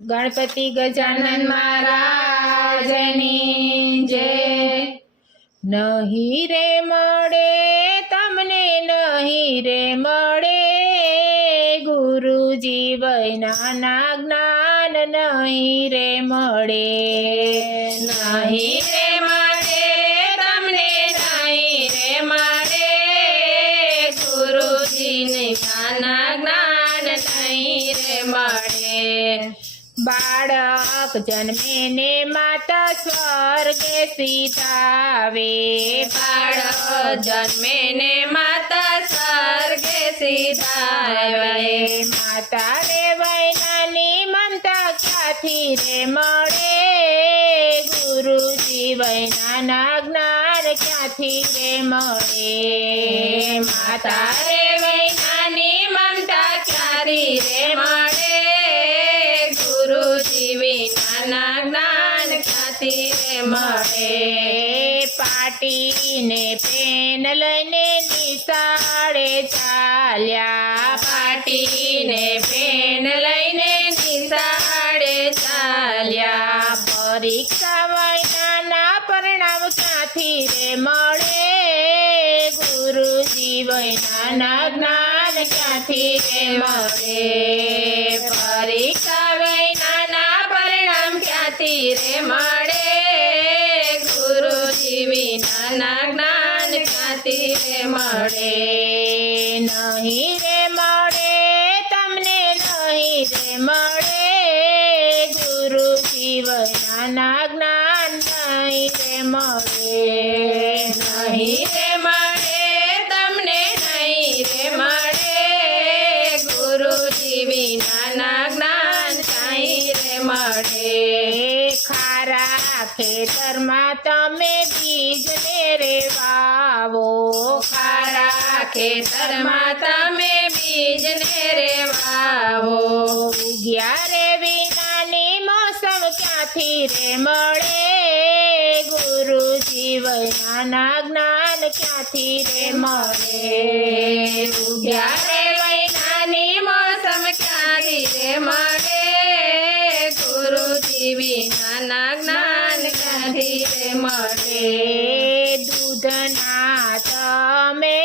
ગણપતિ ગજાનન મહારાજની જય। નહીં રે મળે તમને નહીં રે મળે ગુરુજી વૈનાના જ્ઞાન નહીં રે મળે। નહીં રે મળે તમને નહીં રે મળે ગુરુજીને જ્ઞાન નહીં રે મળે। બાળક જન્મે ને માતા સ્વર્ગે સીધાવે। બાળક જન્મે ને માતા સ્વર્ગે સીધાવે। માતા રે વૈનાની મમતા ક્યાંથી રે મળે ગુરુજી વૈનાના જ્ઞાન ક્યાંથી રે મળે। માતા રે વૈનાની મમતા ક્યાંથી રે મળે ગુરુજી વિનાના જ્ઞાન ક્યાંથી રે મળે। પાટીને પેન લઈને નિશાળે ચાલ્યા। પાટીને પેન લઈને નિશાળે ચાલ્યા। પરીક્ષા વૈનાના પરિણામ ક્યાંથી રે મળે ગુરુજી વૈનાના જ્ઞાન ક્યાંથી રે મળે। પરીક્ષા વૈનાના પરિણામ ક્યાંથી રે મળે ગુરુજી વિનાના જ્ઞાન ક્યાંથી રે મળે। નહીં રે મળે તમને નહીં રે મળે ગુરુજી વૈનાના જ્ઞાન નહીં રે મળે। નહીં રે મળે તમને નહીં રે મળે ગુરુજી વિનાના જ્ઞાન નહીં રે મળે। ખારા ખેતરમાં તમે બીજને રે વાવો। ખારા ખેતરમાં તમે બીજને રે વાવો। ઉગ્યા રે વિનાની મોસમ ક્યાંથી રે મળે ગુરુજી વૈનાના જ્ઞાન ક્યાંથી રે મળે। ઉગ્યા રે વૈનાની મોસમ ક્યાંથી રે મળે ગુરુજી વિનાના જ્ઞાન ક્યાંથી રે મળે। દૂધના તમે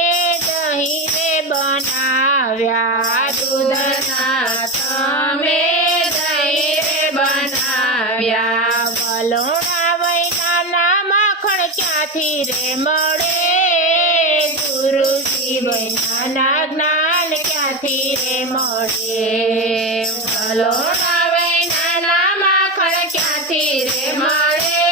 દહીં રે બનાવ્યા। દૂધના તમે દહીં રે બનાવ્યા। વલોણા વૈનાના માખણ ક્યાંથી રે મળે ગુરુજી વૈનાના જ્ઞાન ક્યાંથી રે મળે। વલોણા વૈનાના માખણ ક્યાંથી રે મળે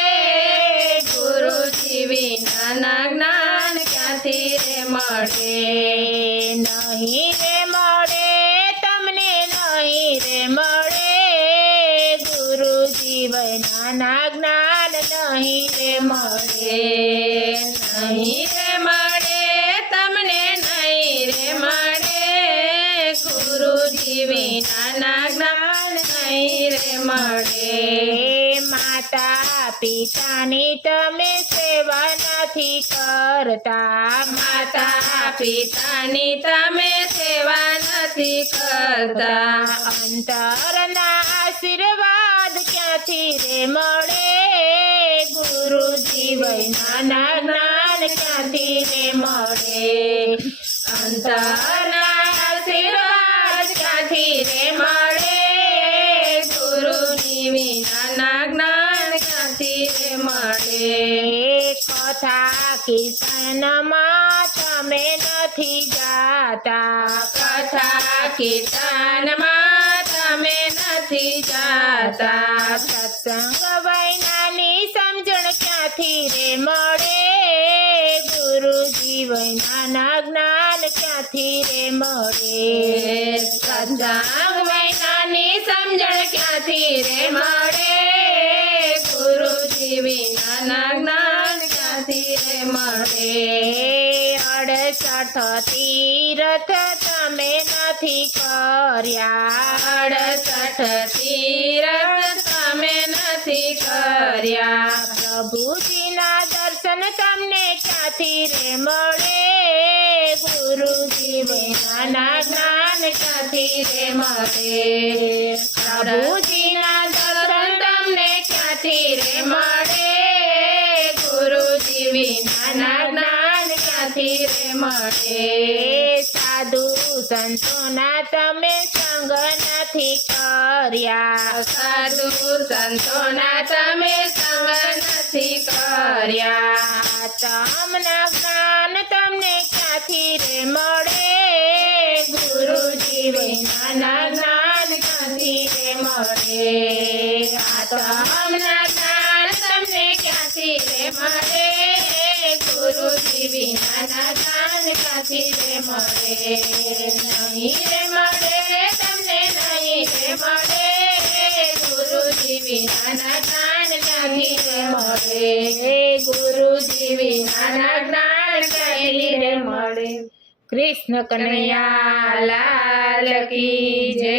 ગુરુજી વિનાના જ્ઞાન ક્યાંથી રે મળે। નહીં રે મળે તમને નહીં રે મળે ગુરુજી વૈનાના જ્ઞાન નહીં રે મળે। નહીં રે મળે તમને નહીં રે મળે ગુરુજી વિનાના જ્ઞાન નહીં રે મળે। માતા પિતાની તમે સેવા નથી કરતા। માતા પિતાની તમે સેવા નથી કરતા। અંતરના આશીર્વાદ ક્યાંથી રે મળે ગુરુજી વૈનાના જ્ઞાન ક્યાંથી રે મળે। અંતરના આશીર્વાદ ક્યાંથી રે મળે ગુરુજી વિનાના જ્ઞાન ક્યાંથી રે મળે। કથા કીર્તનમાં તમે નથી જાતા। કથા કીર્તનમાં તમે નથી જાતા। સત્સંગ વૈનાની સમજણ ક્યાંથી રે મળે ગુરુજી વૈનાના જ્ઞાન ક્યાંથી રે મળે। સત્સંગ વૈનાની સમજણ ક્યાંથી રે મળે ગુરુજી વિનાના જ્ઞાન ક્યાંથી રે મળે। 68 તીરથ તમે નથી કર્યા। 68 તીરથ તમે નથી કર્યા। પ્રભુજીના દર્શન તમને ક્યાંથી રે મળે ગુરુજી વૈનાના જ્ઞાન ક્યાંથી રે મળે। પ્રભુજીના ક્યાંથી રે મળે સાધુ સંતોના તમે સંગ નથી કર્યા સાધુ સંતોના તમે સંગ નથી કર્યા તમના જ્ઞાન તમને ક્યાંથી રે મળે ગુરુજી વિનાના જ્ઞાન ક્યાંથી રે મળે તમના જ્ઞાન તમને ક્યાંથી રે મળે ગુરુજી વિનાના જ્ઞાન ક્યાંથી રે મળે નહીં રે મળે તમને નહીં રે મળે ગુરુજી વિનાના જ્ઞાન ક્યાંથી રે મળે ગુરુજી વિનાના જ્ઞાન ક્યાંથી રે મળે કૃષ્ણ કનૈયા લાલ કી જય